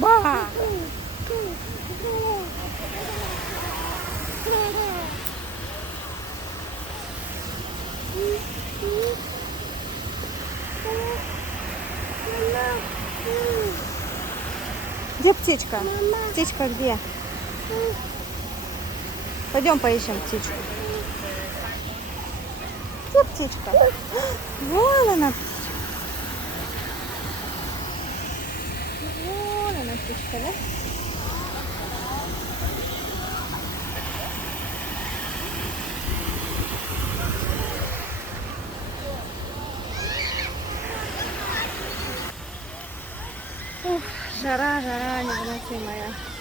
Ба! Где птичка? Птичка где? Пойдем поищем птичку. Где птичка? Вон она. Вон она птичка, да? Ух, жара, невыносимая.